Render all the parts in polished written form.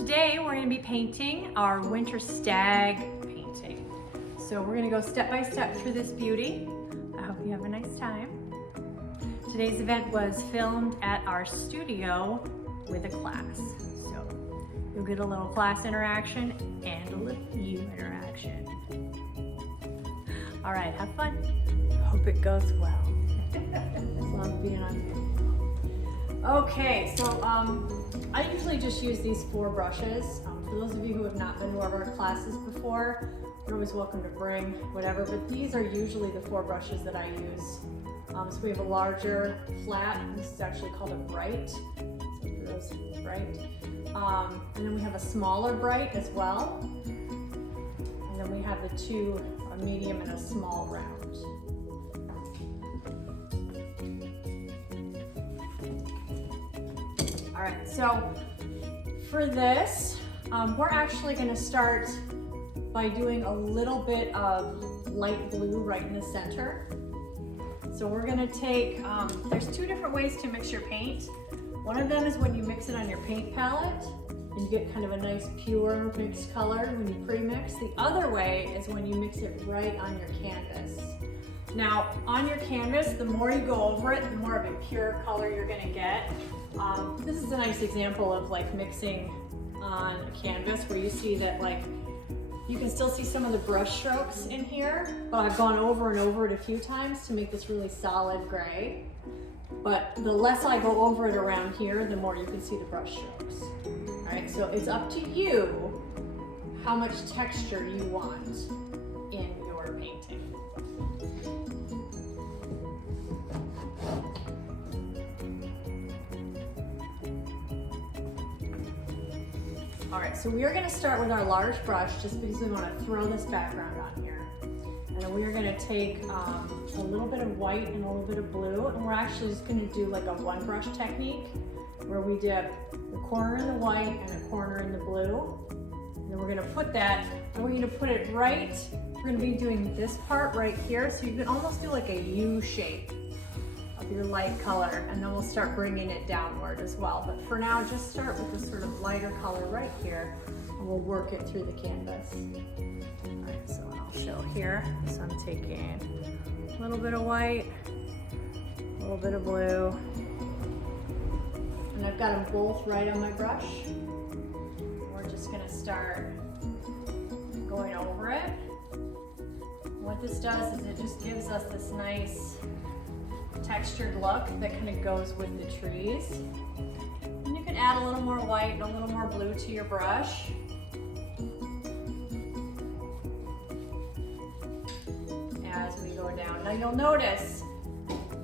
Today we're going to be painting our winter stag painting. So we're going to go step by step through this beauty. I hope you have a nice time. Today's event was filmed at our studio with a class. So you'll get a little class interaction and a little you interaction. All right, have fun. Hope it goes well. Love being on video. Okay, so I usually just use these 4 brushes. For those of you who have not been to one of our classes before, you're always welcome to bring whatever, but these are usually the 4 brushes that I use. So we have a larger flat, this is actually called a bright, so for those bright. And then we have a smaller bright as well. And then we have the 2, a medium and a small round. All right, so for this, we're actually gonna start by doing a little bit of light blue right in the center. So we're gonna take, there's 2 different ways to mix your paint. One of them is when you mix it on your paint palette, and you get kind of a nice pure mixed color when you pre-mix. The other way is when you mix it right on your canvas. Now, on your canvas, the more you go over it, the more of a pure color you're gonna get. This is a nice example of like mixing on a canvas where you see that like, you can still see some of the brush strokes in here, but I've gone over and over it a few times to make this really solid gray. But the less I go over it around here, the more you can see the brush strokes. All right, so it's up to you how much texture you want in your painting. All right, so we are gonna start with our large brush just because we wanna throw this background on here. And then we are gonna take a little bit of white and a little bit of blue, and we're actually just gonna do like a 1 brush technique where we dip a corner in the white and a corner in the blue. And then we're gonna put that, and we're gonna put it right, we're gonna be doing this part right here, so you can almost do like a U shape of your light color, and then we'll start bringing it downward as well. But for now, just start with this sort of lighter color right here, and we'll work it through the canvas. All right, so I'll show here. So I'm taking a little bit of white, a little bit of blue, and I've got them both right on my brush. We're just gonna start going over it. What this does is it just gives us this nice textured look that kind of goes with the trees. And you can add a little more white and a little more blue to your brush. As we go down. Now you'll notice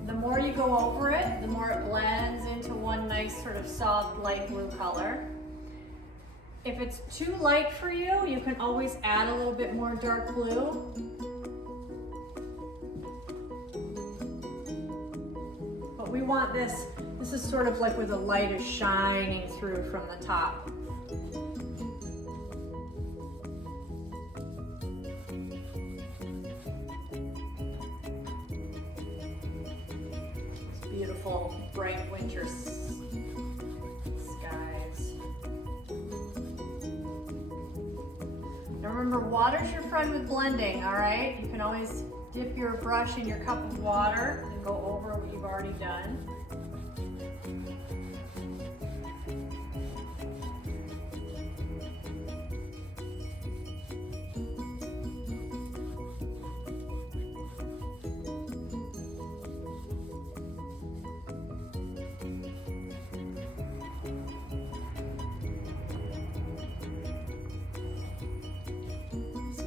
the more you go over it, the more it blends into one nice sort of soft light blue color. If it's too light for you, you can always add a little bit more dark blue. We want this is sort of like where the light is shining through from the top. It's beautiful, bright winter skies. Now remember, water's your friend with blending, all right? You can always dip your brush in your cup of water and go over what you've already done.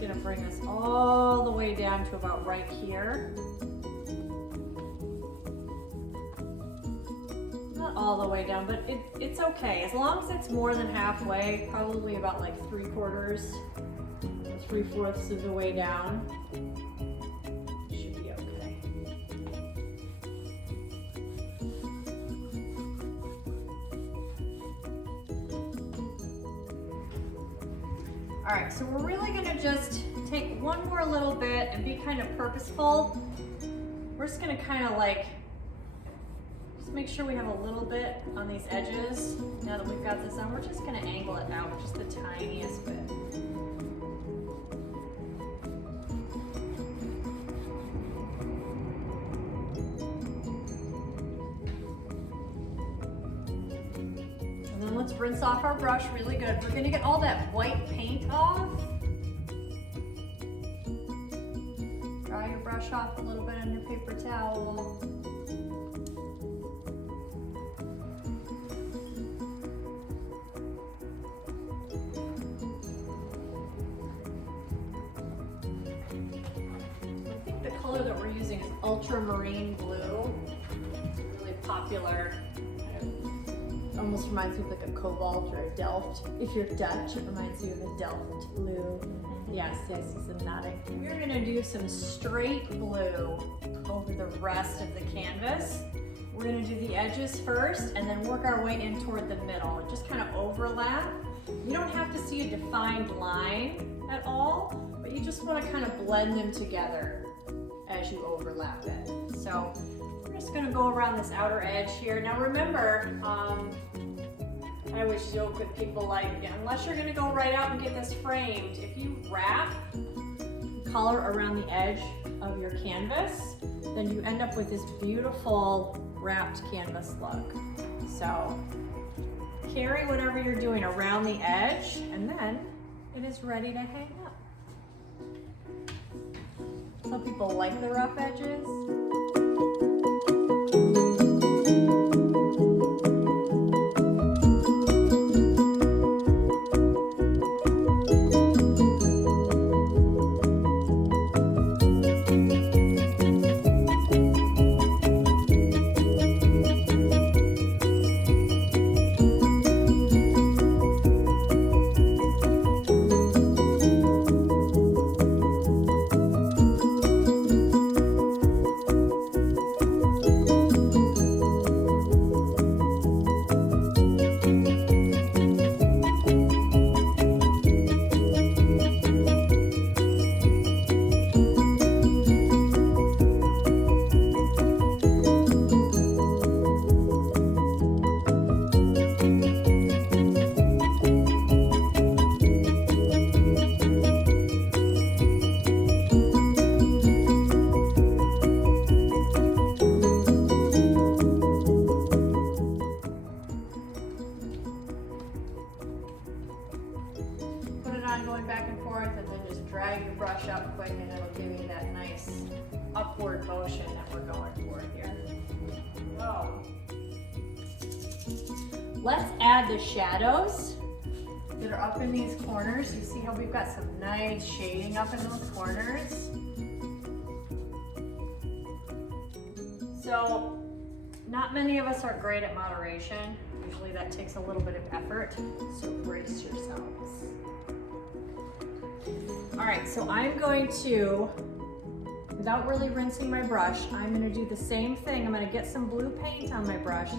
Gonna bring this all the way down to about right here. Not all the way down, but it's okay. As long as it's more than halfway, probably about like 3/4, 3/4 of the way down. Should be okay. All right, so we're really gonna just take one more little bit and be kind of purposeful. We're just gonna kind of like Just make sure we have a little bit on these edges. Now that we've got this on, we're just gonna angle it out just the tiniest bit. And then let's rinse off our brush really good. We're gonna get all that white paint off. Dry your brush off a little bit on your paper towel. That we're using is ultramarine blue. It's really popular. It almost reminds me of like a cobalt or a Delft. If you're Dutch, it reminds you of a Delft blue. Yes, he's nodding. We're gonna do some straight blue over the rest of the canvas. We're gonna do the edges first and then work our way in toward the middle. Just kind of overlap. You don't have to see a defined line at all, but you just wanna kind of blend them together as you overlap it. So we're just gonna go around this outer edge here. Now remember, I always joke with people like, unless you're gonna go right out and get this framed, if you wrap color around the edge of your canvas, then you end up with this beautiful wrapped canvas look. So carry whatever you're doing around the edge and then it is ready to hang up. Some people like the rough edges. Going back and forth and then just drag your brush up quick and it'll give you that nice upward motion that we're going for here. Oh. Let's add the shadows that are up in these corners. You see how we've got some nice shading up in those corners? So not many of us are great at moderation. Usually that takes a little bit of effort, so brace yourselves. All right, so I'm going to, without really rinsing my brush, I'm gonna do the same thing. I'm gonna get some blue paint on my brush,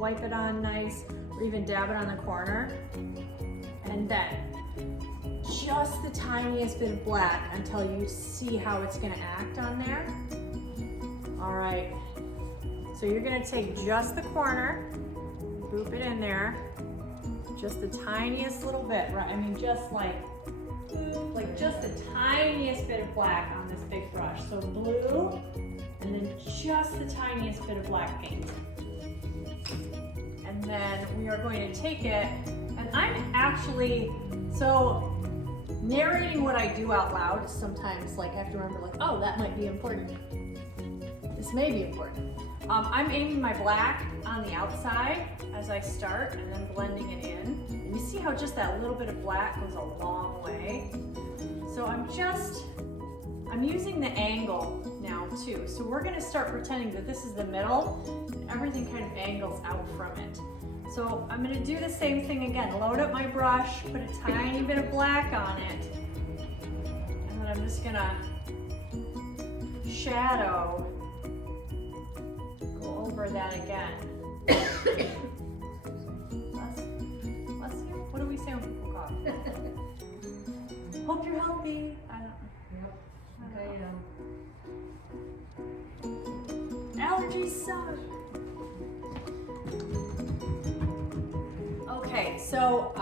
wipe it on nice, or even dab it on the corner. And then just the tiniest bit of black until you see how it's gonna act on there. All right, so you're gonna take just the corner, boop it in there, just the tiniest little bit, right? I mean, just like just the tiniest bit of black on this big brush. So blue, and then just the tiniest bit of black paint. And then we are going to take it, and I'm actually, so narrating what I do out loud, sometimes like I have to remember like, oh, that might be important. This may be important. I'm aiming my black on the outside as I start and then blending it in. And you see how just that little bit of black goes a long way. So I'm using the angle now too. So we're gonna start pretending that this is the middle and everything kind of angles out from it. So I'm gonna do the same thing again. Load up my brush, put a tiny bit of black on it. And then I'm just gonna shadow, go over that again. Bless you. What do we say when people cough? Hope you're healthy. I don't know. Allergies suck. so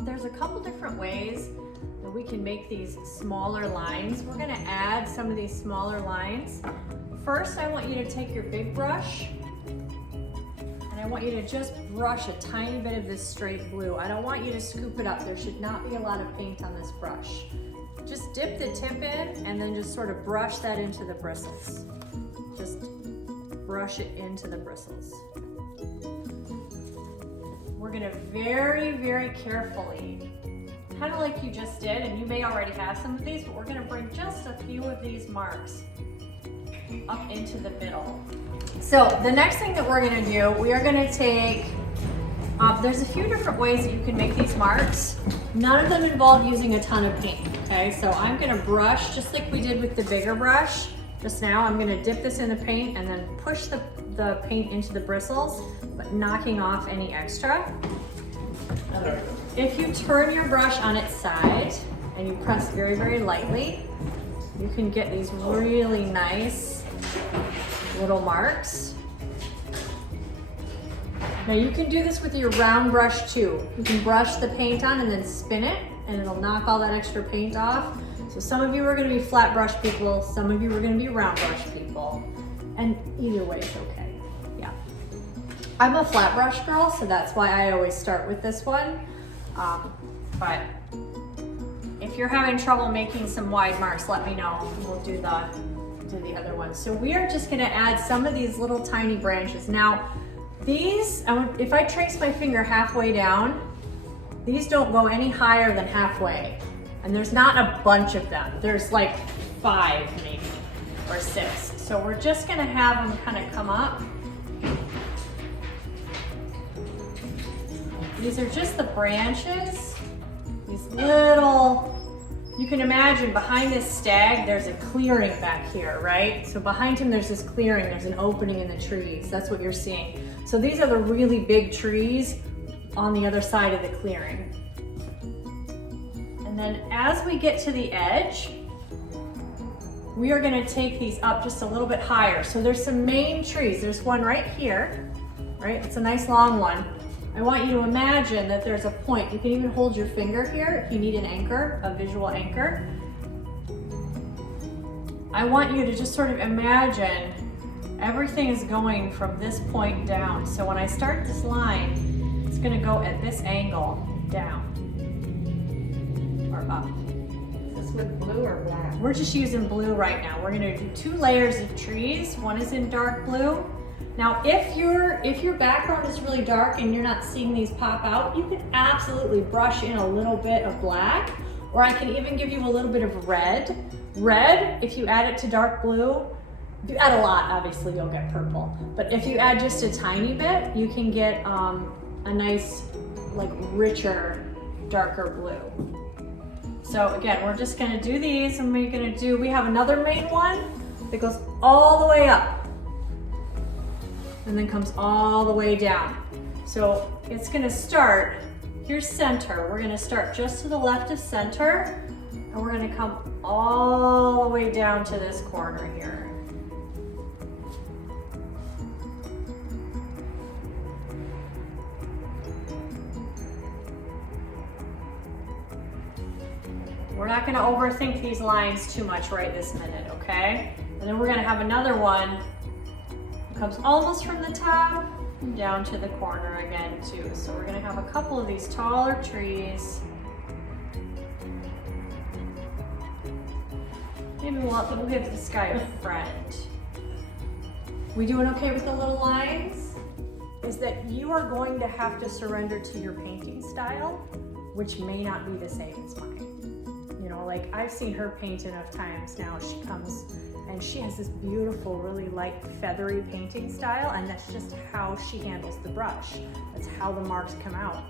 there's a couple different ways that we can make these smaller lines. We're gonna add some of these smaller lines. First, I want you to take your big brush and I want you to just brush a tiny bit of this straight blue. I don't want you to scoop it up. There should not be a lot of paint on this brush. Just dip the tip in and then just sort of brush that into the bristles. Just brush it into the bristles. We're gonna very, very carefully, kind of like you just did, and you may already have some of these, but we're gonna bring just a few of these marks up into the middle. So the next thing that we're gonna do, we are gonna take, there's a few different ways that you can make these marks. None of them involve using a ton of paint, okay? So I'm gonna brush, just like we did with the bigger brush just now, I'm gonna dip this in the paint and then push the paint into the bristles, but knocking off any extra. If you turn your brush on its side and you press very, very lightly, you can get these really nice little marks. Now you can do this with your round brush too. You can brush the paint on and then spin it and it'll knock all that extra paint off. So some of you are gonna be flat brush people, some of you are gonna be round brush people, and either way is okay, yeah. I'm a flat brush girl, so that's why I always start with this one. But if you're having trouble making some wide marks, let me know. We'll do the other one. So we are just gonna add some of these little tiny branches. Now, these, if I trace my finger halfway down, these don't go any higher than halfway. And there's not a bunch of them. There's like 5 maybe, or 6. So we're just gonna have them kind of come up. These are just the branches, these little, you can imagine behind this stag, there's a clearing back here, right? So behind him, there's this clearing, there's an opening in the trees. That's what you're seeing. So these are the really big trees on the other side of the clearing. And then as we get to the edge, we are gonna take these up just a little bit higher. So there's some main trees. There's one right here, right? It's a nice long one. I want you to imagine that there's a point. You can even hold your finger here if you need an anchor, a visual anchor. I want you to just sort of imagine everything is going from this point down. So when I start this line, it's gonna go at this angle down or up. Is this with blue or black? We're just using blue right now. We're gonna do 2 layers of trees. One is in dark blue. Now, if your background is really dark and you're not seeing these pop out, you can absolutely brush in a little bit of black, or I can even give you a little bit of red. Red, if you add it to dark blue, if you add a lot, obviously you'll get purple. But if you add just a tiny bit, you can get a nice, like richer, darker blue. So again, we're just gonna do these and we have another main one that goes all the way up and then comes all the way down. So it's gonna start, here's center. We're gonna start just to the left of center and we're gonna come all the way down to this corner here. We're not gonna overthink these lines too much right this minute, okay? And then we're gonna have another one that comes almost from the top and down to the corner again too. So we're gonna have a couple of these taller trees. Maybe we'll give this guy a friend. We doing okay with the little lines? Is that you are going to have to surrender to your painting style, which may not be the same as mine. You know, like I've seen her paint enough times now. She comes and she has this beautiful, really light, feathery painting style, and that's just how she handles the brush. That's how the marks come out.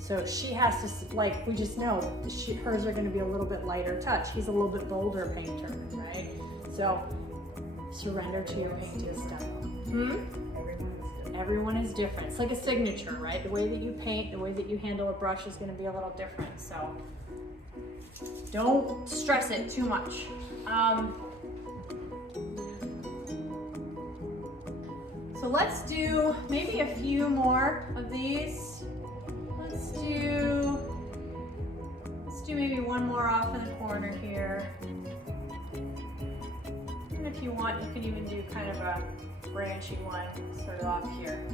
So she has to, like, we just know hers are going to be a little bit lighter touch. He's a little bit bolder painter, right? So surrender to your painting style. Everyone is different. It's like a signature, right? The way that you paint, the way that you handle a brush is going to be a little different. So don't stress it too much. So let's do maybe a few more of these. Let's do maybe one more off in the corner here. And if you want, you can even do kind of a branchy one sort of off here.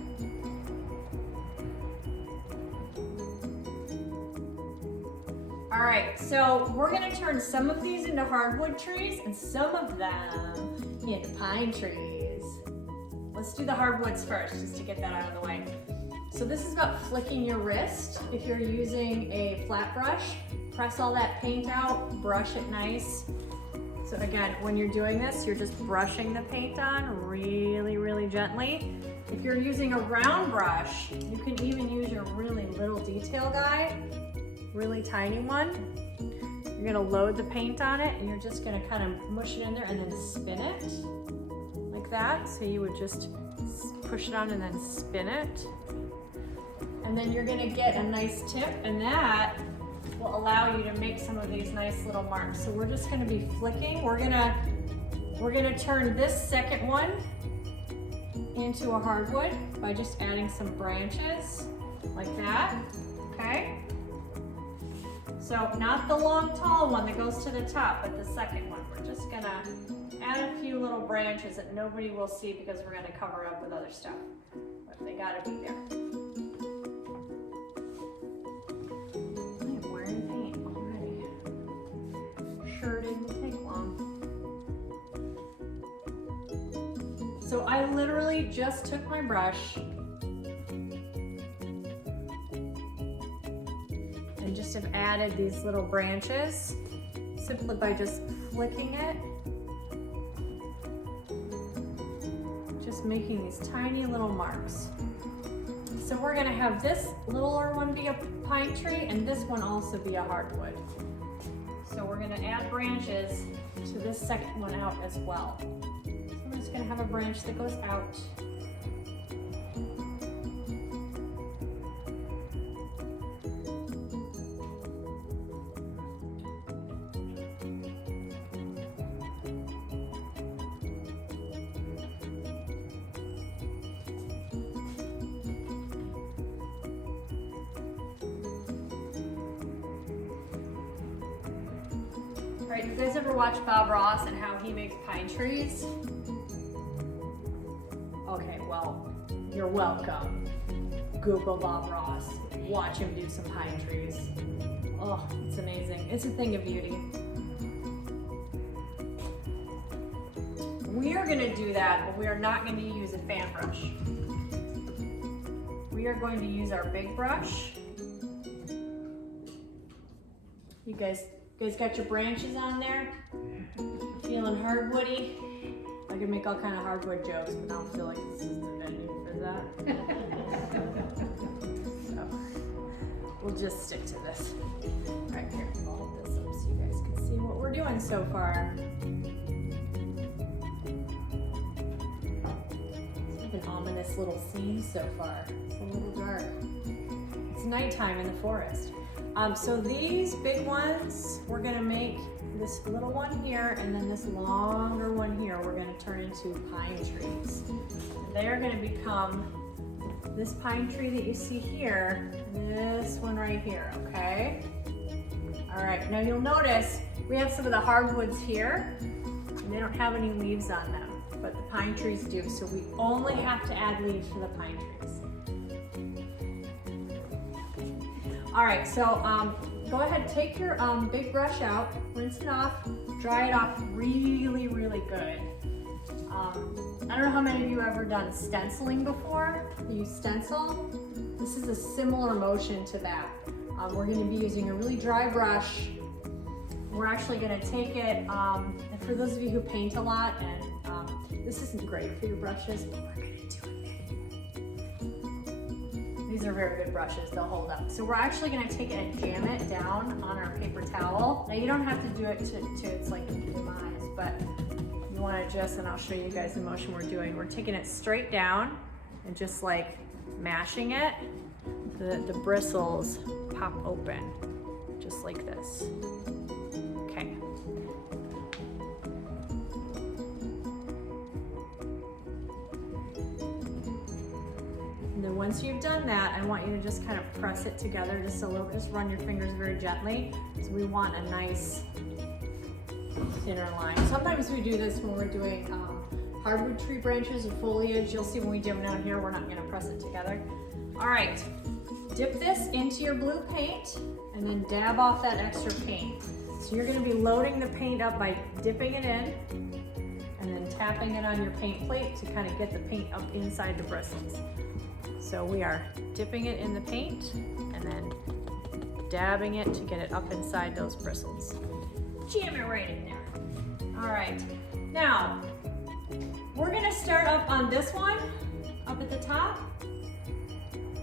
All right, so we're gonna turn some of these into hardwood trees and some of them into pine trees. Let's do the hardwoods first, just to get that out of the way. So this is about flicking your wrist. If you're using a flat brush, press all that paint out, brush it nice. So again, when you're doing this, you're just brushing the paint on really, really gently. If you're using a round brush, you can even use your really little detail guide, really tiny one. You're gonna load the paint on it and you're just gonna kind of mush it in there and then spin it like that. So you would just push it on and then spin it. And then you're gonna get a nice tip, and that will allow you to make some of these nice little marks. So we're just gonna be flicking. We're gonna turn this second one into a hardwood by just adding some branches like that, okay? So not the long tall one that goes to the top, but the second one. We're just gonna add a few little branches that nobody will see because we're gonna cover up with other stuff, but they gotta be there. I'm wearing paint already. Sure didn't take long. So I literally just took my brush and just have added these little branches simply by just flicking it. Just making these tiny little marks. So we're gonna have this littler one be a pine tree and this one also be a hardwood. So we're gonna add branches to this second one out as well. So I'm just gonna have a branch that goes out. All right, you guys ever watch Bob Ross and how he makes pine trees? Okay, well, you're welcome. Google Bob Ross, watch him do some pine trees. Oh, it's amazing. It's a thing of beauty. We are gonna do that, but we are not gonna use a fan brush. We are going to use our big brush. You guys got your branches on there? Feeling hardwoody? I could make all kind of hardwood jokes, but I don't feel like this is the venue for that. So we'll just stick to this. All right, here, I'll hold this up so you guys can see what we're doing so far. It's like an ominous little scene so far. It's a little dark. It's nighttime in the forest. So these big ones, we're gonna make this little one here and then this longer one here, we're gonna turn into pine trees. They're gonna become this pine tree that you see here, this one right here, okay? All right, now you'll notice we have some of the hardwoods here and they don't have any leaves on them, but the pine trees do, so we only have to add leaves for the pine trees. All right, so go ahead, take your big brush out, rinse it off, dry it off really, really good. I don't know how many of you have ever done stenciling before. You stencil. This is a similar motion to that. We're gonna be using a really dry brush. We're actually gonna take it, and for those of you who paint a lot, and this isn't great for your brushes, but we're gonna do it. These are very good brushes, they'll hold up. So we're actually gonna take it and jam it down on our paper towel. Now you don't have to do it to its like demise, but you wanna just, and I'll show you guys the motion we're doing. We're taking it straight down and just like mashing it. The bristles pop open, just like this. Okay. And then once once you've done that, I want you to just kind of press it together just a little bit. Just run your fingers very gently. So we want a nice thinner line. Sometimes we do this when we're doing hardwood tree branches or foliage. You'll see when we dim it out here, we're not gonna press it together. All right, dip this into your blue paint and then dab off that extra paint. So you're gonna be loading the paint up by dipping it in and then tapping it on your paint plate to kind of get the paint up inside the bristles. So we are dipping it in the paint and then dabbing it to get it up inside those bristles. Jam it right in there. All right, now we're gonna start up on this one, up at the top.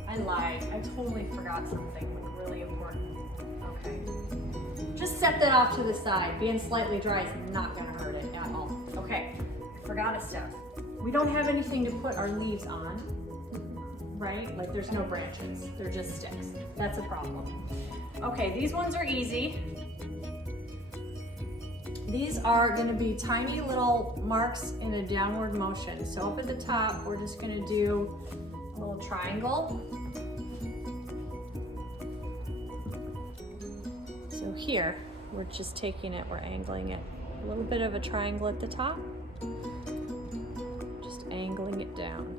I lied, I totally forgot something really important. Okay, just set that off to the side. Being slightly dry is not gonna hurt it at all. Okay, I forgot a step. We don't have anything to put our leaves on, right? Like there's no branches, they're just sticks. That's a problem. Okay, these ones are easy. These are gonna be tiny little marks in a downward motion. So up at the top, we're just gonna do a little triangle. So here, we're just taking it, we're angling it. A little bit of a triangle at the top. Just angling it down.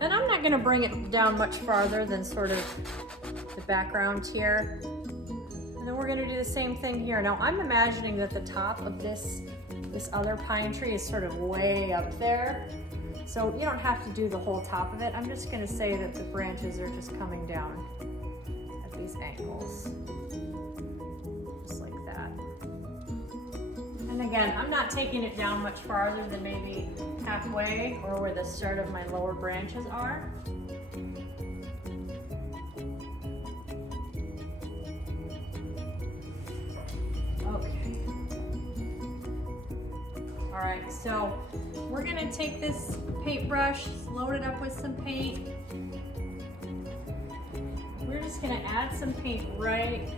And I'm not gonna bring it down much farther than sort of the background here. And then we're gonna do the same thing here. Now I'm imagining that the top of this other pine tree is sort of way up there. So you don't have to do the whole top of it. I'm just gonna say that the branches are just coming down at these angles. Just like that. And again, I'm not taking it down much farther than maybe halfway or where the start of my lower branches are. Okay. All right, so we're gonna take this paintbrush, load it up with some paint. We're just gonna add some paint right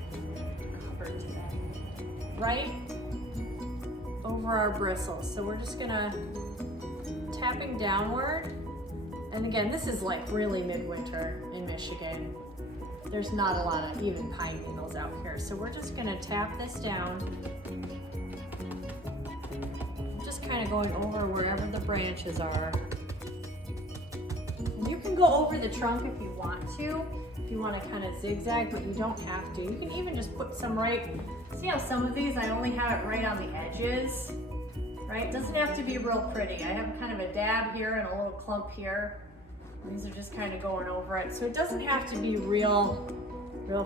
over our bristles. So we're just gonna tapping downward. And again, this is like really midwinter in Michigan. There's not a lot of even pine needles out here. So we're just gonna tap this down. Just kind of going over wherever the branches are. And you can go over the trunk if you want to. If you want to kind of zigzag, but you don't have to. You can even just put some right, see how some of these I only have it right on the edges, right? It doesn't have to be real pretty. I have kind of a dab here and a little clump here. These are just kind of going over it. So it doesn't have to be real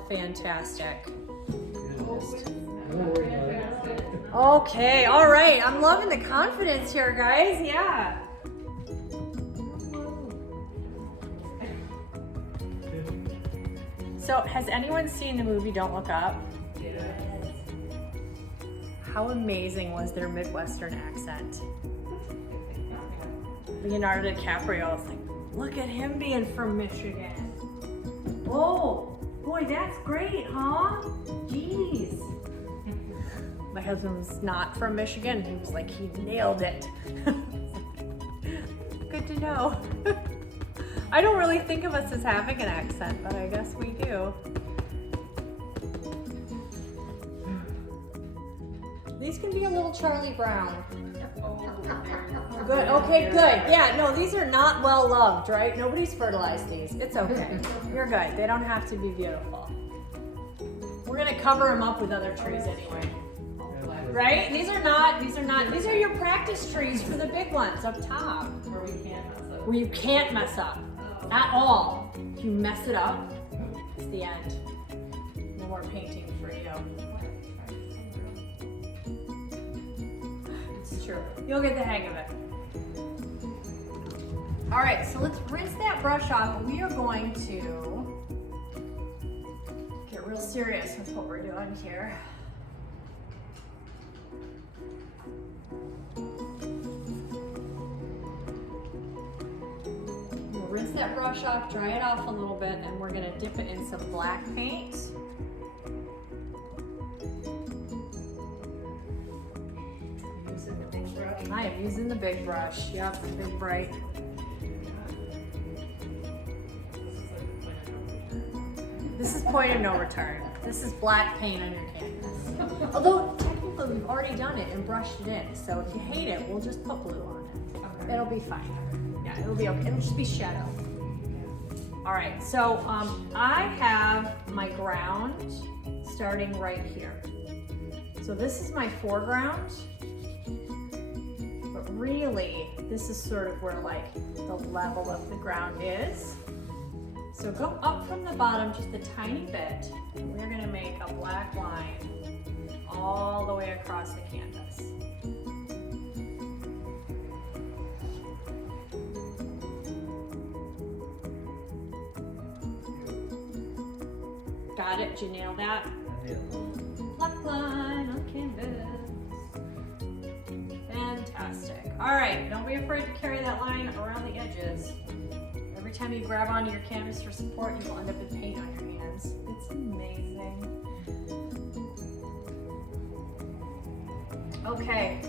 fantastic. Okay, all right. I'm loving the confidence here, guys. Yeah. So has anyone seen the movie Don't Look Up? Yes. How amazing was their Midwestern accent? Leonardo DiCaprio was like, look at him being from Michigan. Oh, boy, that's great, huh? Jeez. My husband was not from Michigan. He was like, he nailed it. Good to know. I don't really think of us as having an accent, but I guess we do. These can be a little Charlie Brown. Oh, good, okay, good. Yeah, no, these are not well loved, right? Nobody's fertilized these. It's okay. You're good. They don't have to be beautiful. We're gonna cover them up with other trees anyway. Right? These are your practice trees for the big ones up top. Where you can't mess up. At all. If you mess it up, it's the end. No more painting for you. It's true. You'll get the hang of it. All right, so let's rinse that brush off. We are going to get real serious with what we're doing here. Rinse that brush off, dry it off a little bit, and we're gonna dip it in some black paint. Using the big brush. I am using the big brush. Yep, the big bright. This is point of no return. This is black paint on your canvas. Although technically we've already done it and brushed it in, so if you hate it, we'll just put blue on it. Okay. It'll be fine. Yeah, it'll be okay. It'll just be shadow. All right, so I have my ground starting right here. So this is my foreground, but really this is sort of where like the level of the ground is. So go up from the bottom just a tiny bit. We're gonna make a black line all the way across the canvas. Got it? Did you nail that? Black line on canvas. Fantastic. All right, don't be afraid to carry that line around the edges. Every time you grab onto your canvas for support, you will end up with paint on your hands. It's amazing. Okay,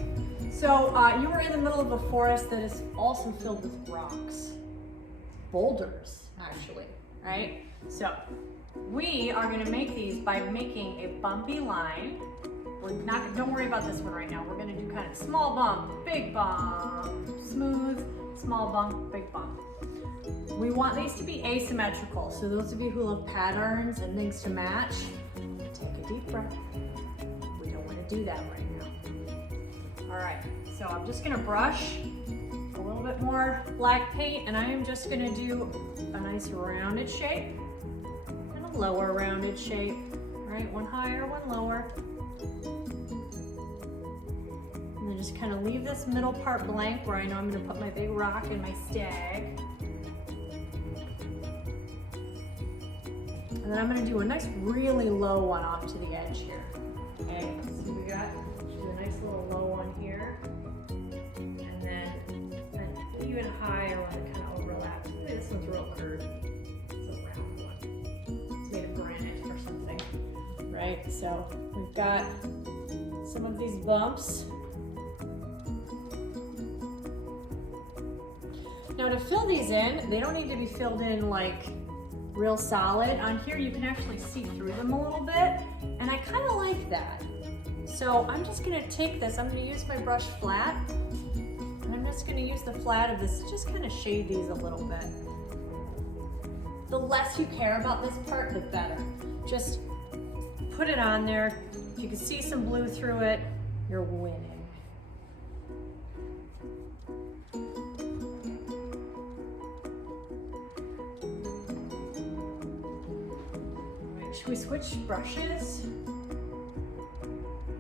so you were in the middle of a forest that is also filled with rocks. Boulders, actually, right? So we are gonna make these by making a bumpy line. Don't worry about this one right now. We're gonna do kind of small bump, big bump, smooth, small bump, big bump. We want these to be asymmetrical. So those of you who love patterns and things to match, take a deep breath. We don't wanna do that right now. All right, so I'm just gonna brush a little bit more black paint and I am just gonna do a nice rounded shape and a lower rounded shape. All right, one higher, one lower. And then just kind of leave this middle part blank where I know I'm gonna put my big rock and my stag. And then I'm gonna do a nice really low one off to the edge here. Okay, so we got do a nice little low one here. And then an even higher one that kind of overlaps. Maybe this one's real curved. It's a round one. It's made of granite or something. Right, so we've got some of these bumps. Now to fill these in, they don't need to be filled in like real solid. On here you can actually see through them a little bit, and I kind of like that. So I'm just gonna take this, I'm gonna use my brush flat, and I'm just gonna use the flat of this to just kind of shade these a little bit. The less you care about this part, the better. Just put it on there. If you can see some blue through it, you're winning. Should we switch brushes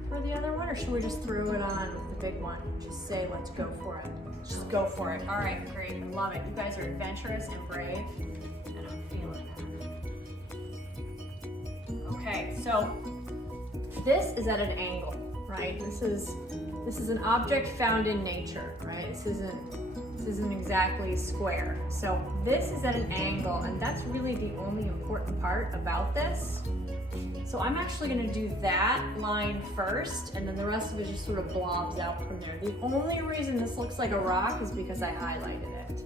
for the other one, or should we just throw it on with the big one? Just say, let's go for it. Just go for it. All right, great, I love it. You guys are adventurous and brave, and I'm feeling that. Okay, so this is at an angle, right? This is an object found in nature, right? This isn't exactly square. So this is at an angle, and that's really the only important part about this. So I'm actually gonna do that line first, and then the rest of it just sort of blobs out from there. The only reason this looks like a rock is because I highlighted it.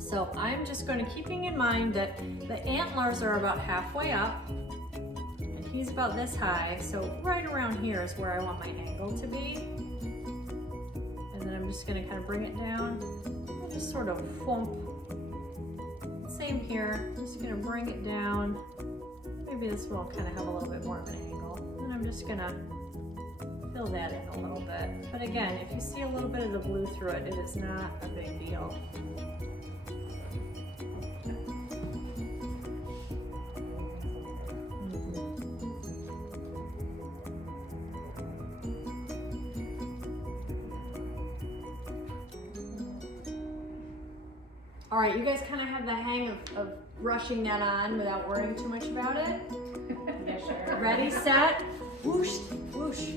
So I'm just going to, keeping in mind that the antlers are about halfway up, and he's about this high, so right around here is where I want my angle to be. And then I'm just going to kind of bring it down and just sort of thump. Same here, just going to bring it down. Maybe this will kind of have a little bit more of an angle. And I'm just going to fill that in a little bit. But again, if you see a little bit of the blue through it, it is not a big deal. All right, you guys kind of have the hang of brushing that on without worrying too much about it. Ready, set, whoosh, whoosh.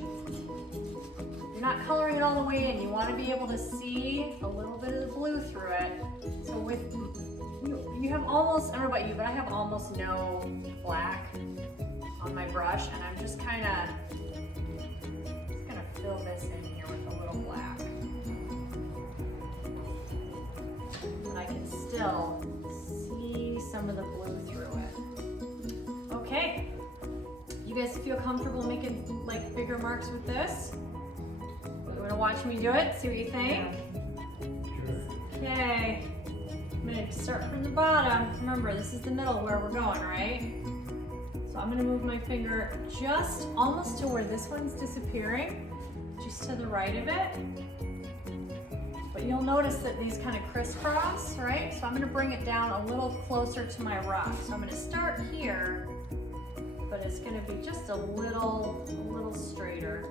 You're not coloring it all the way in. You want to be able to see a little bit of the blue through it. So with, you have almost, I don't know about you, but I have almost no black on my brush, and I'm just kind of fill this in here with a little black. But I can still see some of the blue through it. Okay, you guys feel comfortable making like bigger marks with this? You wanna watch me do it, see what you think? Okay, I'm gonna start from the bottom. Remember, this is the middle where we're going, right? So I'm gonna move my finger just almost to where this one's disappearing, just to the right of it. But you'll notice that these kind of crisscross, right? So I'm gonna bring it down a little closer to my rock. So I'm gonna start here, but it's gonna be just a little straighter.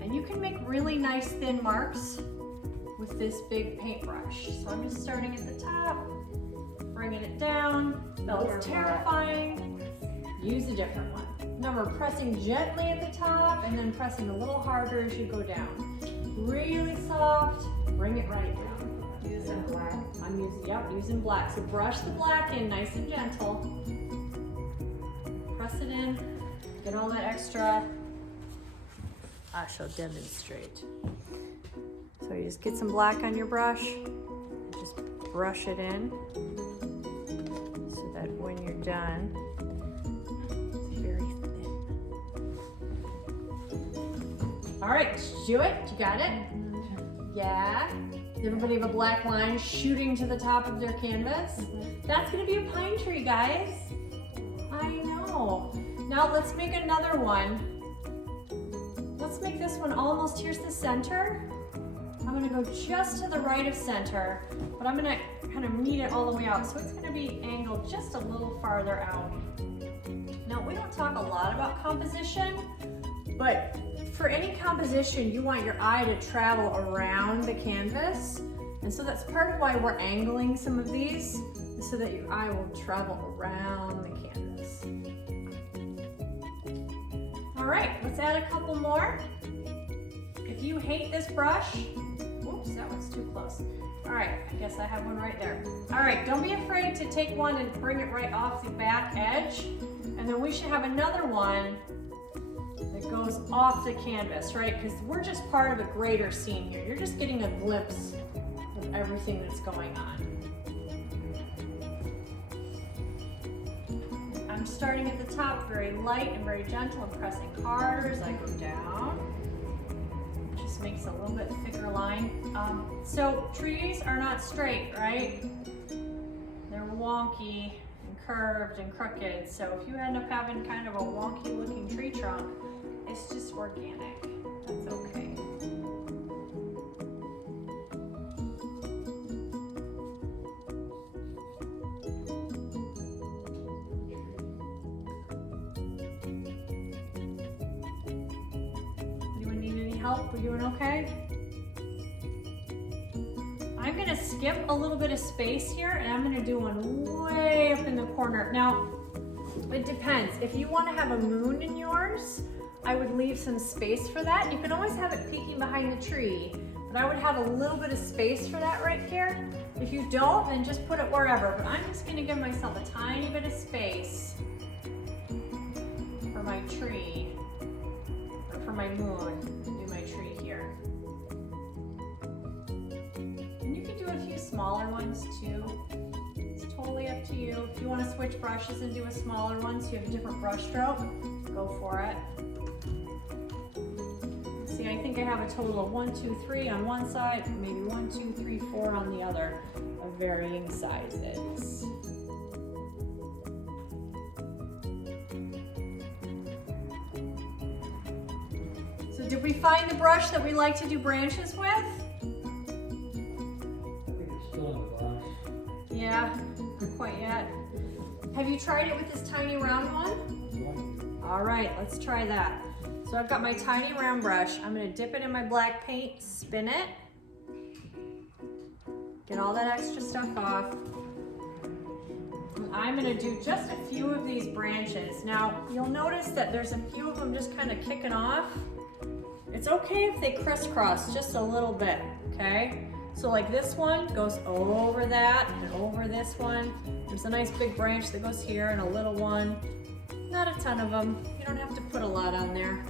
And you can make really nice thin marks with this big paintbrush. So I'm just starting at the top, bringing it down. That looks terrifying. Use a different one. Remember, pressing gently at the top and then pressing a little harder as you go down. Really soft, bring it right down. Using black. I'm using black. So brush the black in nice and gentle. Press it in, get all that extra. I shall demonstrate. So you just get some black on your brush, just brush it in so that when you're done, it's very thin. All right, did you do it? You got it? Yeah. Does everybody have a black line shooting to the top of their canvas? That's gonna be a pine tree, guys. I know. Now let's make another one. Let's make this one almost, here's the center. I'm gonna go just to the right of center, but I'm gonna kind of meet it all the way out. So it's gonna be angled just a little farther out. Now we don't talk a lot about composition, but for any composition, you want your eye to travel around the canvas. And so that's part of why we're angling some of these, so that your eye will travel around the canvas. All right, let's add a couple more. If you hate this brush, whoops, that one's too close. All right, I guess I have one right there. All right, don't be afraid to take one and bring it right off the back edge. And then we should have another one that goes off the canvas, right? Because we're just part of a greater scene here. You're just getting a glimpse of everything that's going on. I'm starting at the top, very light and very gentle, and pressing harder as I go down. Just makes a little bit thicker line. So trees are not straight, right? They're wonky and curved and crooked. So if you end up having kind of a wonky looking tree trunk, it's just organic. That's okay. Anyone need any help? We're doing okay? I'm gonna skip a little bit of space here and I'm gonna do one way up in the corner. Now, it depends. If you wanna have a moon in yours, I would leave some space for that. You can always have it peeking behind the tree, but I would have a little bit of space for that right here. If you don't, then just put it wherever. But I'm just gonna give myself a tiny bit of space for my tree, or for my moon. Do my tree here. And you can do a few smaller ones too. It's totally up to you. If you want to switch brushes and do a smaller one so you have a different brush stroke, go for it. See, I think I have a total of 1, 2, 3 on one side, maybe 1, 2, 3, 4 on the other, of varying sizes. So did we find the brush that we like to do branches with? Still in the box. Yeah, not quite yet. Have you tried it with this tiny round one? All right, let's try that. So I've got my tiny round brush. I'm gonna dip it in my black paint, spin it, get all that extra stuff off. And I'm gonna do just a few of these branches. Now, you'll notice that there's a few of them just kind of kicking off. It's okay if they crisscross just a little bit, okay? So like this one goes over that and over this one. There's a nice big branch that goes here and a little one. Not a ton of them. You don't have to put a lot on there.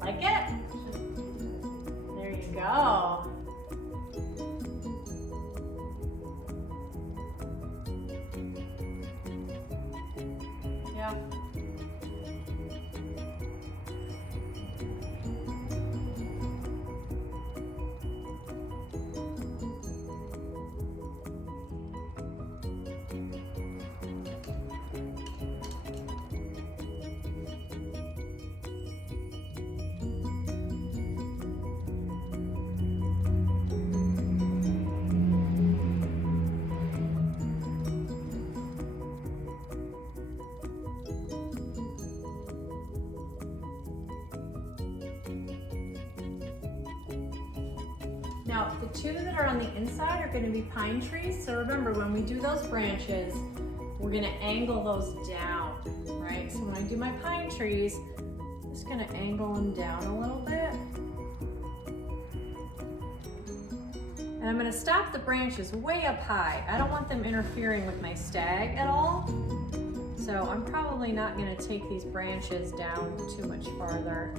Like it? There you go. Now, the two that are on the inside are gonna be pine trees. So remember, when we do those branches, we're gonna angle those down, right? So when I do my pine trees, I'm just gonna angle them down a little bit. And I'm gonna stop the branches way up high. I don't want them interfering with my stag at all. So I'm probably not gonna take these branches down too much farther.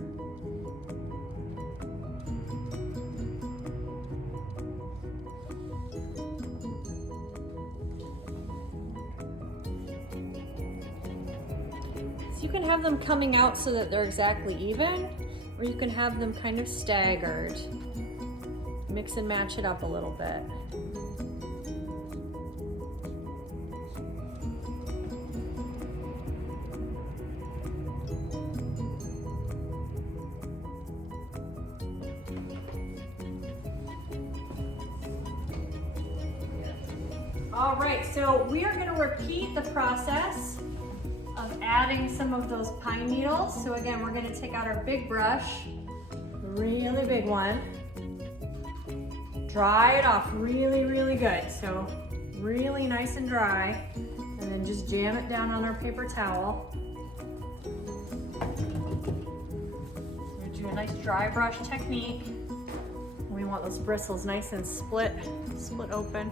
So you can have them coming out so that they're exactly even, or you can have them kind of staggered. Mix and match it up a little bit. All right, so we are gonna repeat the process of adding some of those pine needles. So again, we're gonna take out our big brush, really big one. Dry it off really, really good. So really nice and dry. And then just jam it down on our paper towel. We're gonna do a nice dry brush technique. We want those bristles nice and split open.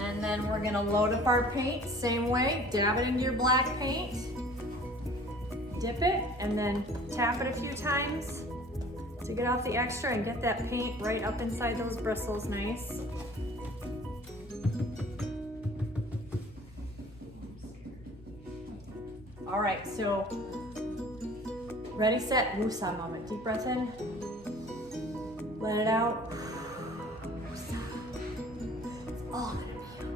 And then we're gonna load up our paint, same way, dab it into your black paint. Dip it and then tap it a few times to get off the extra and get that paint right up inside those bristles nice. All right, so ready, set, woosah moment. Deep breath in, let it out. Woosah. It's all gonna be okay.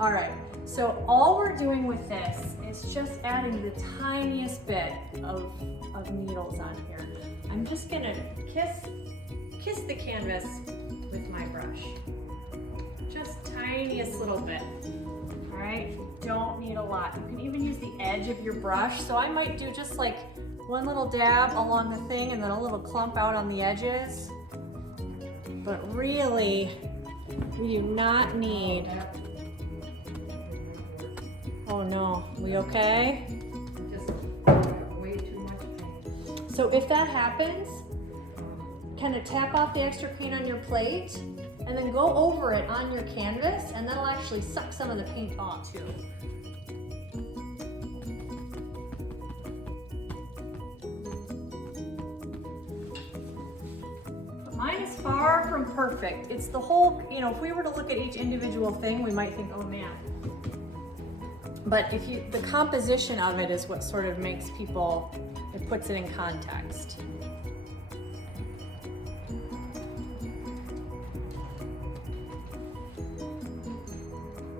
All right, so all we're doing with this is just adding the tiniest bit of needles on here. I'm just gonna kiss the canvas with my brush. Just tiniest little bit, all right? Don't need a lot. You can even use the edge of your brush. So I might do just like one little dab along the thing and then a little clump out on the edges. But really, we do not need. Oh no, we okay? Just way too much paint. So if that happens, kind of tap off the extra paint on your plate and then go over it on your canvas and that'll actually suck some of the paint off too. But mine is far from perfect. It's the whole, if we were to look at each individual thing, we might think, oh man. But the composition of it is what sort of makes it puts it in context.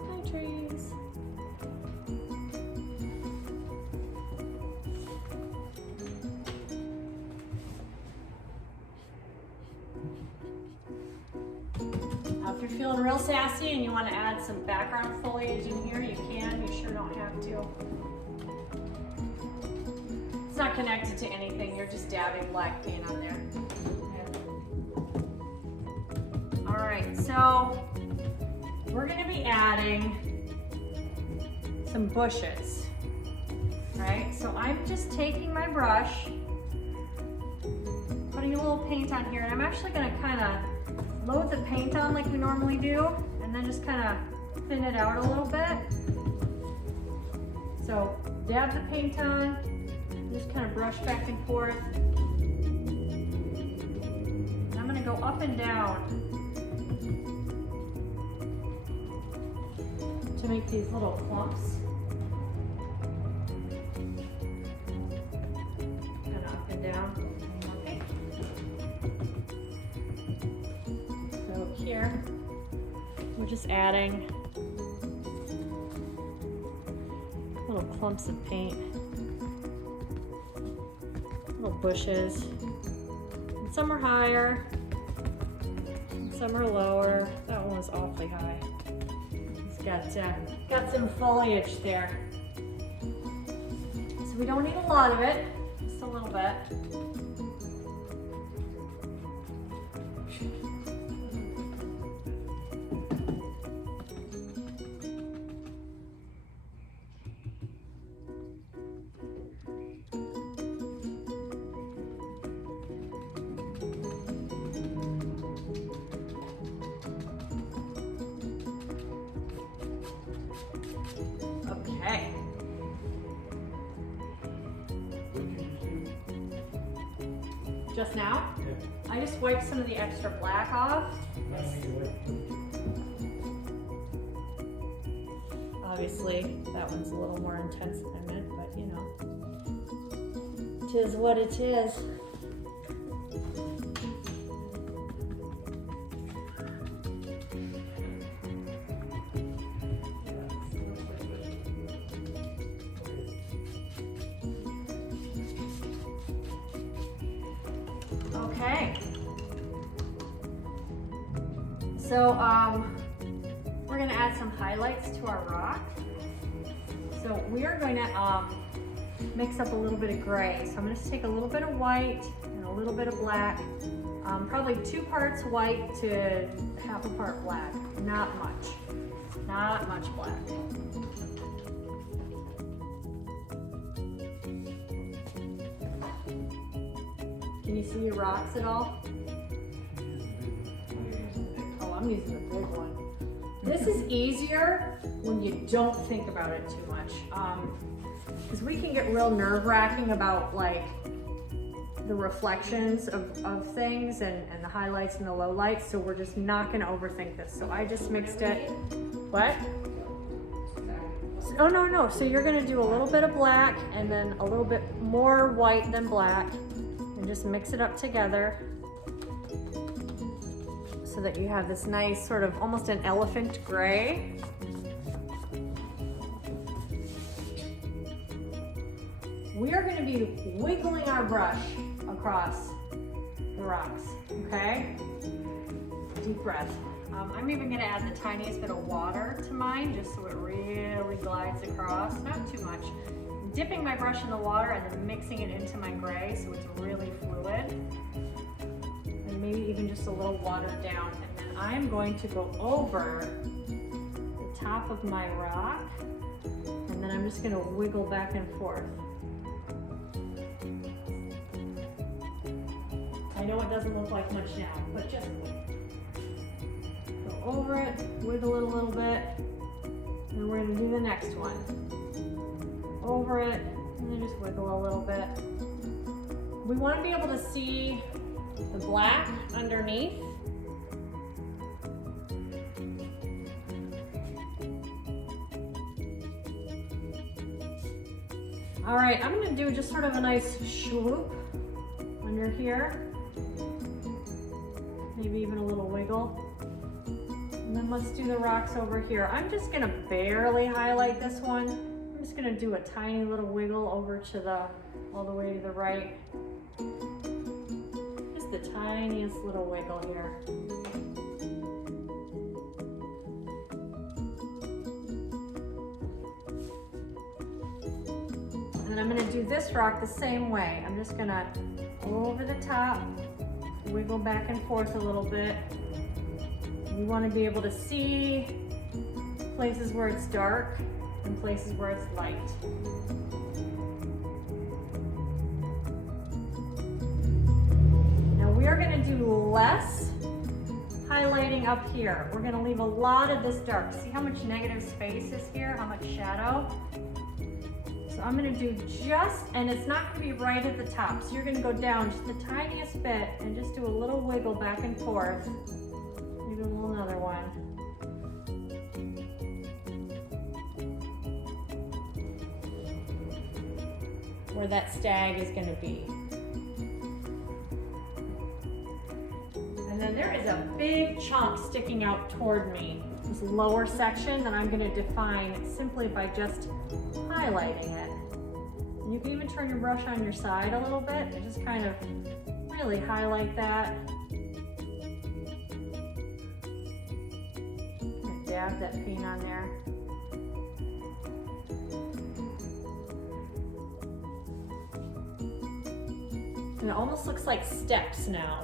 Hi, trees. Now, if you're feeling real sassy and you want to add some background foliage in here, you can. You sure don't have to. It's not connected to anything. You're just dabbing black paint on there. All right, so we're going to be adding some bushes, right? So I'm just taking my brush, putting a little paint on here, and I'm actually going to kind of load the paint on like we normally do, and then just kind of thin it out a little bit. So dab the paint on, just kind of brush back and forth. And I'm going to go up and down to make these little clumps. Kind of up and down. Okay. So here, we're just adding little clumps of paint, little bushes. And some are higher, some are lower. That one was awfully high. It's got some foliage there. So we don't need a lot of it, just a little bit. Okay. Just now? Yeah. I just wiped some of the extra black off. I don't think it would. Obviously, that one's a little more intense than I meant, but you know, it is what it is. Okay. So, we're gonna add some highlights to our rock. So we are going to mix up a little bit of gray. So I'm going to take a little bit of white and a little bit of black. Probably 2 parts white to half a part black. Not much. Not much black. Can you see your rocks at all? Oh, I'm using the big one. This is easier when you don't think about it too much. Because we can get real nerve-wracking about like the reflections of things and the highlights and the lowlights, so we're just not gonna overthink this. So I just mixed it. What? Oh, no. So you're gonna do a little bit of black and then a little bit more white than black and just mix it up together so that you have this nice sort of almost an elephant gray. We are going to be wiggling our brush across the rocks, okay? Deep breath. I'm even going to add the tiniest bit of water to mine just so it really glides across, not too much. I'm dipping my brush in the water and then mixing it into my gray so it's really fluid. And maybe even just a little watered down. And then I'm going to go over the top of my rock and then I'm just going to wiggle back and forth. I know it doesn't look like much now, but just go over it, wiggle it a little bit, and then we're going to do the next one. Over it, and then just wiggle a little bit. We want to be able to see the black underneath. All right, I'm going to do just sort of a nice swoop under here. Maybe even a little wiggle. And then let's do the rocks over here. I'm just gonna barely highlight this one. I'm just gonna do a tiny little wiggle over to all the way to the right. Just the tiniest little wiggle here. And then I'm gonna do this rock the same way. I'm just gonna go over the top, wiggle back and forth a little bit. You want to be able to see places where it's dark and places where it's light. Now we are going to do less highlighting up here. We're going to leave a lot of this dark. See how much negative space is here, how much shadow? So I'm going to do just, and it's not going to be right at the top, so you're going to go down just the tiniest bit and just do a little wiggle back and forth. Maybe another one. Where that stag is going to be. And then there is a big chunk sticking out toward me, this lower section that I'm going to define simply by just highlighting it. And you can even turn your brush on your side a little bit and just kind of really highlight that. And dab that paint on there. And it almost looks like steps now.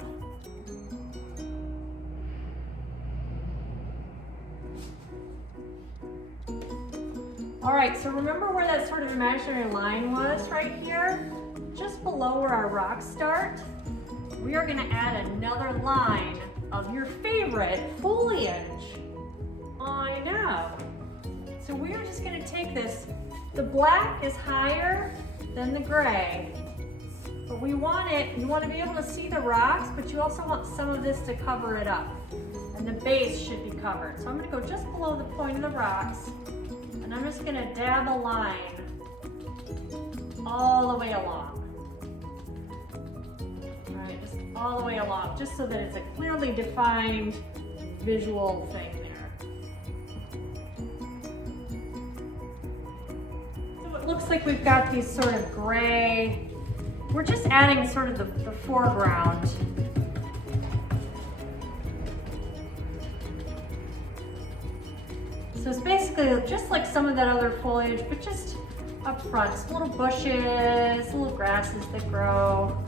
All right, so remember where that sort of imaginary line was right here? Just below where our rocks start, we are gonna add another line of your favorite foliage. I know. So we are just gonna take this, the black is higher than the gray, but we want it, you wanna be able to see the rocks, but you also want some of this to cover it up. And the base should be covered. So I'm gonna go just below the point of the rocks, and I'm just gonna dab a line all the way along. All right, just all the way along, just so that it's a clearly defined visual thing there. So it looks like we've got these sort of gray, we're just adding sort of the foreground. So it's basically just like some of that other foliage, but just up front, just little bushes, little grasses that grow.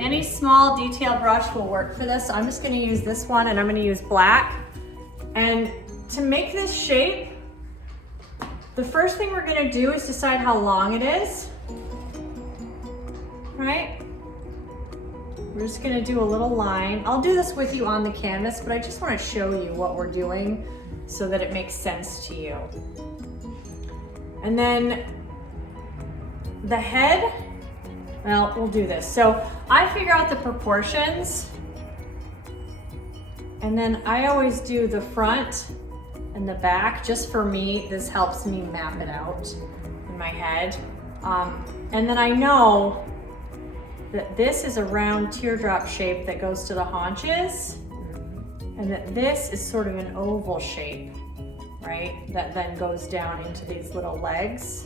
Any small detail brush will work for this. So I'm just gonna use this one and I'm gonna use black. And to make this shape, the first thing we're gonna do is decide how long it is, right? We're just gonna do a little line. I'll do this with you on the canvas, but I just wanna show you what we're doing so that it makes sense to you. And then the head, well, we'll do this. So I figure out the proportions, and then I always do the front and the back. Just for me, this helps me map it out in my head. And then I know that this is a round teardrop shape that goes to the haunches, and that this is sort of an oval shape, right? That then goes down into these little legs.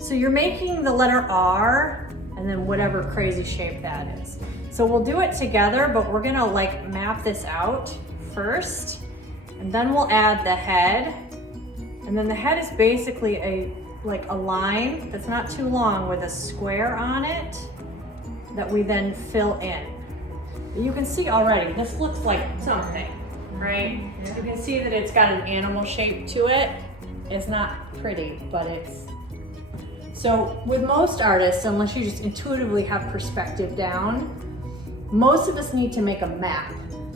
So you're making the letter R and then whatever crazy shape that is. So we'll do it together, but we're gonna like map this out first, and then we'll add the head. And then the head is basically like a line that's not too long with a square on it that we then fill in. You can see already, this looks like something, right? Yeah. You can see that it's got an animal shape to it. It's not pretty, but it's, so with most artists, unless you just intuitively have perspective down, most of us need to make a map,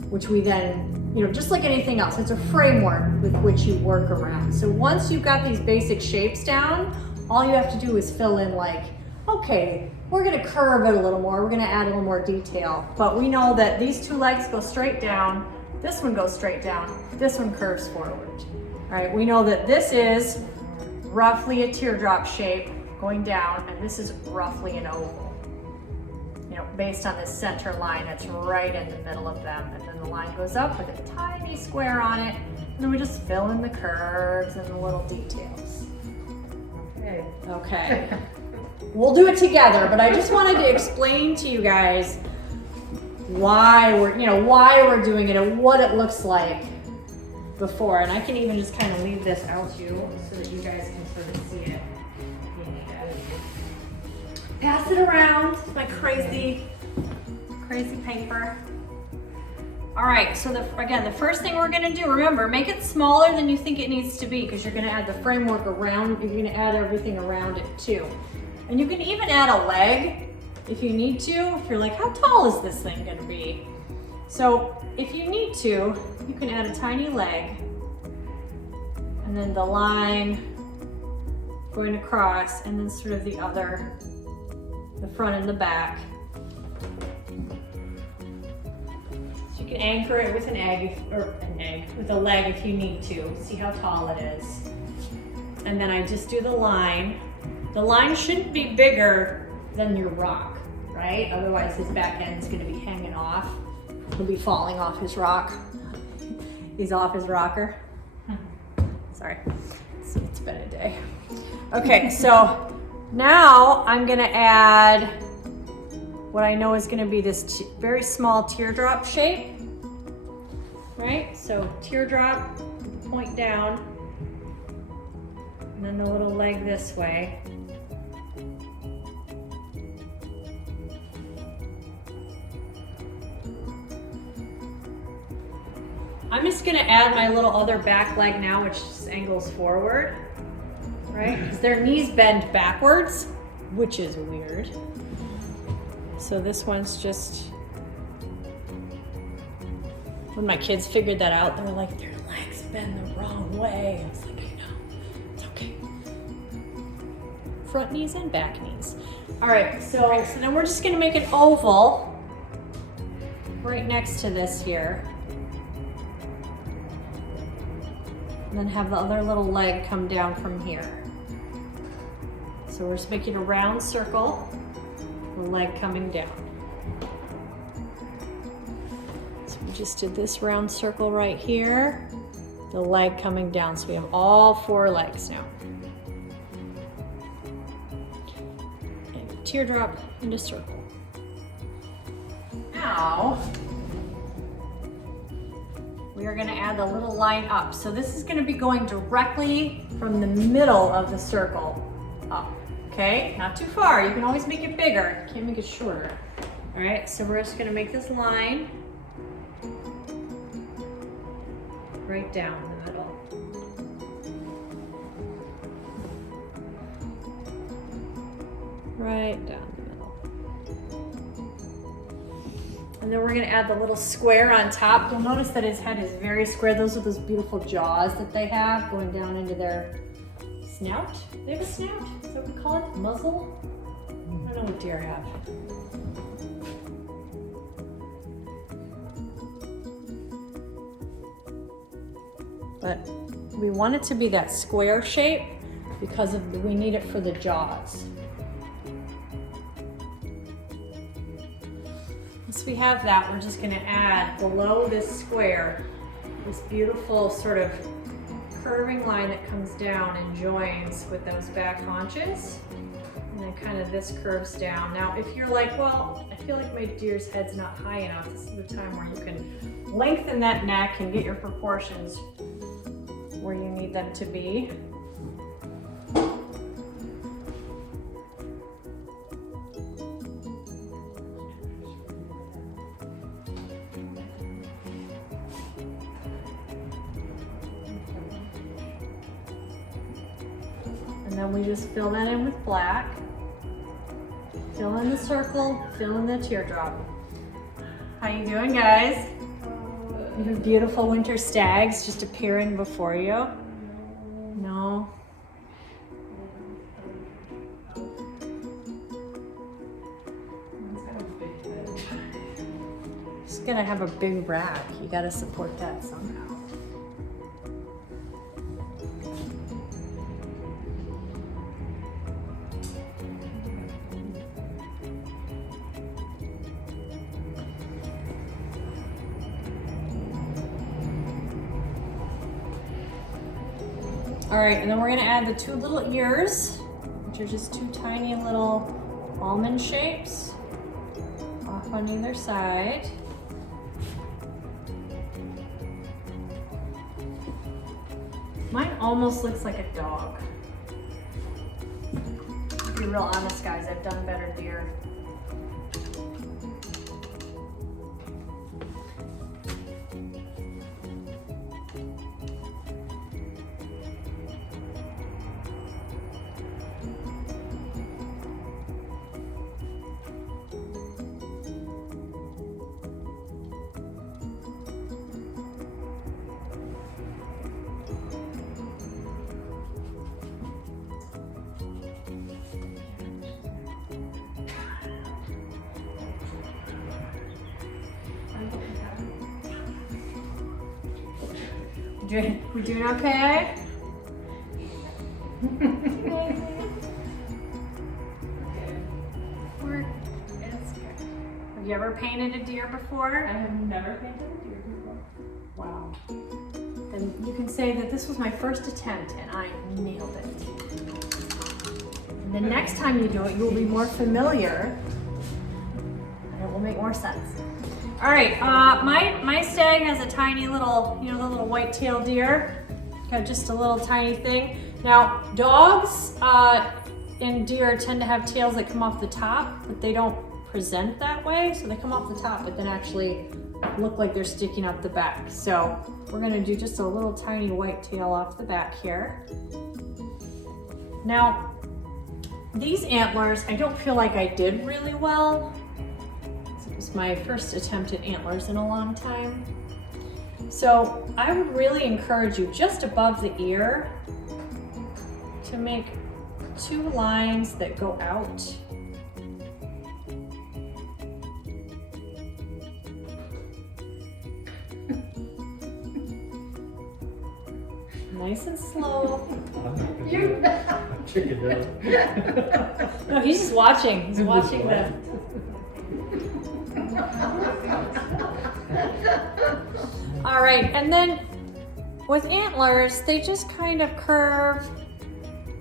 which we then, you know, just like anything else, it's a framework with which you work around. So once you've got these basic shapes down, all you have to do is fill in like, okay, we're gonna curve it a little more, we're gonna add a little more detail, but we know that these two legs go straight down, this one goes straight down, this one curves forward. All right, we know that this is roughly a teardrop shape going down, and this is roughly an oval, you know, based on this center line that's right in the middle of them. And then the line goes up with a tiny square on it, and then we just fill in the curves and the little details. Okay. Okay. We'll do it together, but I just wanted to explain to you guys why we're doing it and what it looks like before. And I can even just kind of leave this out to you so that you guys can sort of see it. Pass it around, my crazy paper. All right, so again, the first thing we're gonna do, remember, make it smaller than you think it needs to be, because you're gonna add the framework around, you're gonna add everything around it too. And you can even add a leg if you need to, if you're like, how tall is this thing gonna be? So if you need to, you can add a tiny leg, and then the line going across, and then sort of the front and the back. So you can anchor it with with a leg if you need to. See how tall it is. And then I just do the line. The line shouldn't be bigger than your rock, right? Otherwise his back end's gonna be hanging off. He'll be falling off his rock. He's off his rocker. Sorry, it's been a day. Okay, so now I'm gonna add what I know is gonna be this very small teardrop shape, right? So teardrop, point down, and then the little leg this way. I'm just gonna add my little other back leg now, which just angles forward, right? Because their knees bend backwards, which is weird. So this one's just, when my kids figured that out, they were like, their legs bend the wrong way. I was like, I know, it's okay. Front knees and back knees. All right, so then we're just gonna make an oval right next to this here. And then have the other little leg come down from here. So we're just making a round circle, the leg coming down. So we just did this round circle right here, the leg coming down. So we have all 4 legs now. And teardrop into circle. Now, we are gonna add the little line up. So this is gonna be going directly from the middle of the circle up, okay? Not too far, you can always make it bigger. Can't make it shorter. All right, so we're just gonna make this line right down the middle. Right down. And then we're gonna add the little square on top. You'll notice that his head is very square. Those are those beautiful jaws that they have going down into their snout. They have a snout? Is that what we call it? Muzzle? I don't know what deer have. But we want it to be that square shape because we need it for the jaws. Once we have that, we're just gonna add below this square, this beautiful sort of curving line that comes down and joins with those back haunches. And then kind of this curves down. Now, if you're like, well, I feel like my deer's head's not high enough, this is the time where you can lengthen that neck and get your proportions where you need them to be. And then we just fill that in with black. Fill in the circle, fill in the teardrop. How you doing, guys? You have beautiful winter stags just appearing before you. No. It's gonna have a big rack. You gotta support that somehow. All right, and then we're gonna add the 2 little ears, which are just 2 tiny little almond shapes off on either side. Mine almost looks like a dog. To be real honest, guys, I've done better deer. We doing okay? Have you ever painted a deer before? I have never painted a deer before. Wow. Then And you can say that this was my first attempt and I nailed it. And the next time you do it, you will be more familiar and it will make more sense. All right, my stag has a tiny little, you know, the little white-tailed deer. Got just a little tiny thing. Now, dogs and deer tend to have tails that come off the top, but they don't present that way. So they come off the top, but then actually look like they're sticking up the back. So we're gonna do just a little tiny white tail off the back here. Now, these antlers, I don't feel like I did really well. It was my first attempt at antlers in a long time. So I would really encourage you just above the ear to make 2 lines that go out. Nice and slow. You Chicken out. No, he's just watching. He's watching the. All right, and then with antlers, they just kind of curve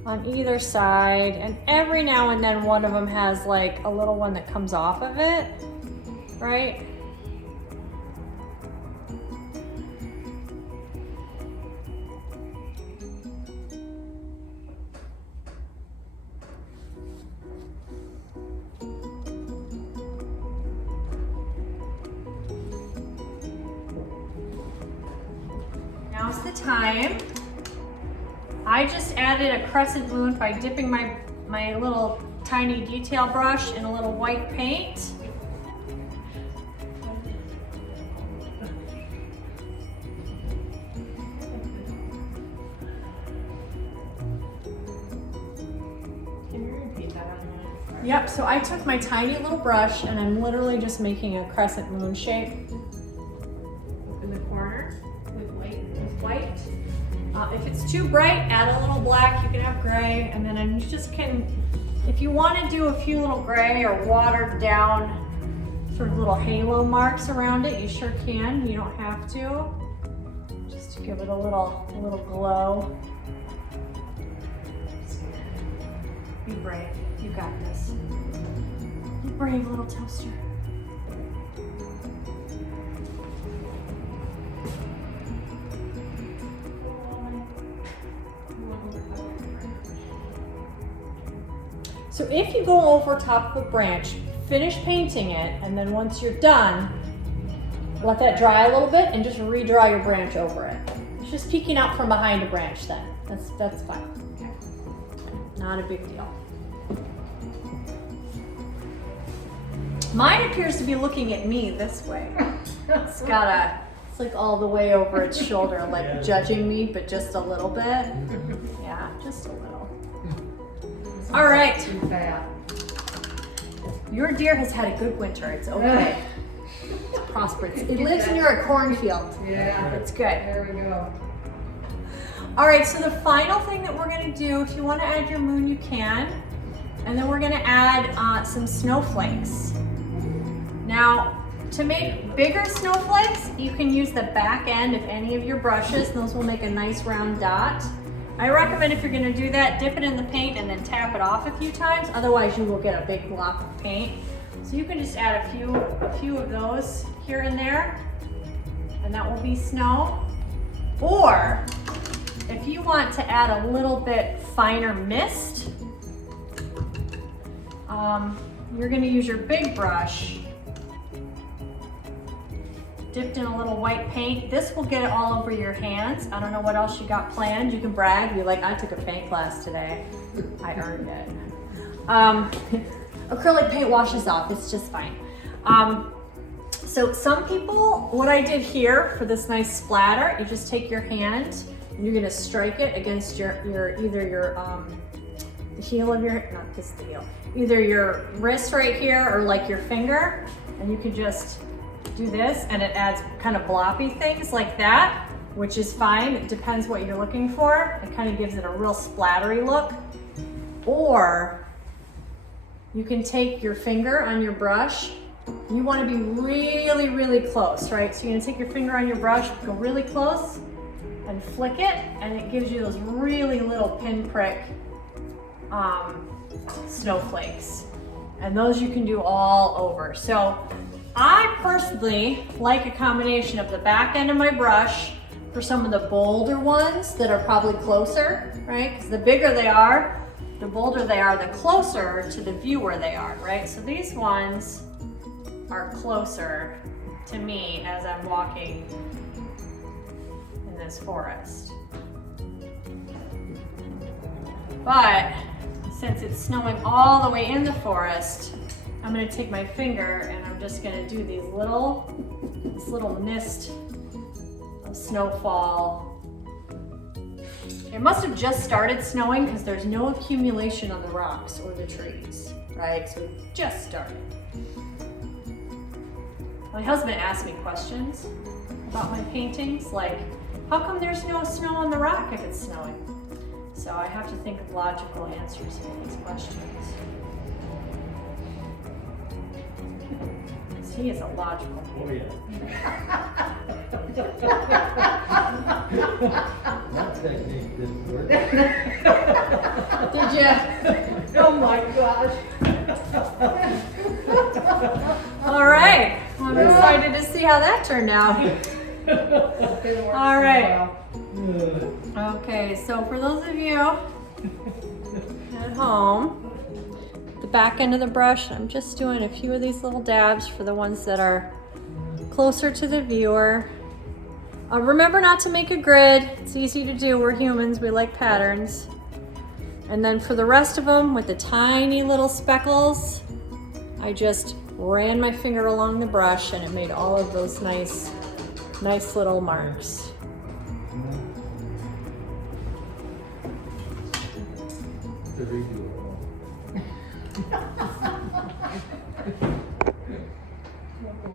on either side, and every now and then one of them has like a little one that comes off of it, right? Now's the time. I just added a crescent moon by dipping my little tiny detail brush in a little white paint. Can you repeat that on mine? Yep, so I took my tiny little brush and I'm literally just making a crescent moon shape in the corner with white. If it's too bright, add a little black. You can have gray, and then you just can, if you want to do a few little gray or watered down sort of little halo marks around it, you sure can. You don't have to. Just to give it a little glow. Be brave. You got this. Be brave, little toaster. So if you go over top of a branch, finish painting it, and then once you're done, let that dry a little bit and just redraw your branch over it. It's just peeking out from behind a branch then. That's fine. Not a big deal. Mine appears to be looking at me this way. It's like all the way over its shoulder, like judging me, but just a little bit. Yeah, just a little. All right. Too fat. Your deer has had a good winter. It's okay. It's prosperous. It lives near a cornfield. Yeah. It's good. There we go. All right, so the final thing that we're gonna do, if you wanna add your moon, you can. And then we're gonna add some snowflakes. Now, to make bigger snowflakes, you can use the back end of any of your brushes. Those will make a nice round dot. I recommend if you're gonna do that, dip it in the paint and then tap it off a few times. Otherwise, you will get a big block of paint. So you can just add a few of those here and there, and that will be snow. Or if you want to add a little bit finer mist, you're gonna use your big brush, dipped in a little white paint. This will get it all over your hands. I don't know what else you got planned. You can brag, be like, I took a paint class today. I earned it. Acrylic paint washes off, it's just fine. So some people, what I did here for this nice splatter, you just take your hand and you're gonna strike it against the heel of your, not this the heel, either your wrist right here or like your finger, and you can just do this and it adds kind of bloppy things like that, which is fine. It depends what you're looking for. It kind of gives it a real splattery look. Or you can take your finger on your brush. You want to be really, really close, right? So you're gonna take your finger on your brush, go really close, and flick it, and it gives you those really little pinprick snowflakes. And those you can do all over. So I personally like a combination of the back end of my brush for some of the bolder ones that are probably closer, right? Because the bigger they are, the bolder they are, the closer to the viewer they are, right? So these ones are closer to me as I'm walking in this forest. But since it's snowing all the way in the forest, I'm gonna take my finger and I'm just gonna do this little mist of snowfall. It must have just started snowing because there's no accumulation on the rocks or the trees, right? So it just started. My husband asked me questions about my paintings, like, how come there's no snow on the rock if it's snowing? So I have to think of logical answers for these questions. He is a logical. Oh, yeah. That technique didn't work. Did you? Oh my gosh. All right. I'm excited to see how that turned out. All right. Okay, so for those of you at home, the back end of the brush, I'm just doing a few of these little dabs for the ones that are closer to the viewer. Remember not to make a grid. It's easy to do. We're humans. We like patterns. And then for the rest of them, with the tiny little speckles, I just ran my finger along the brush and it made all of those nice little marks. To redo it.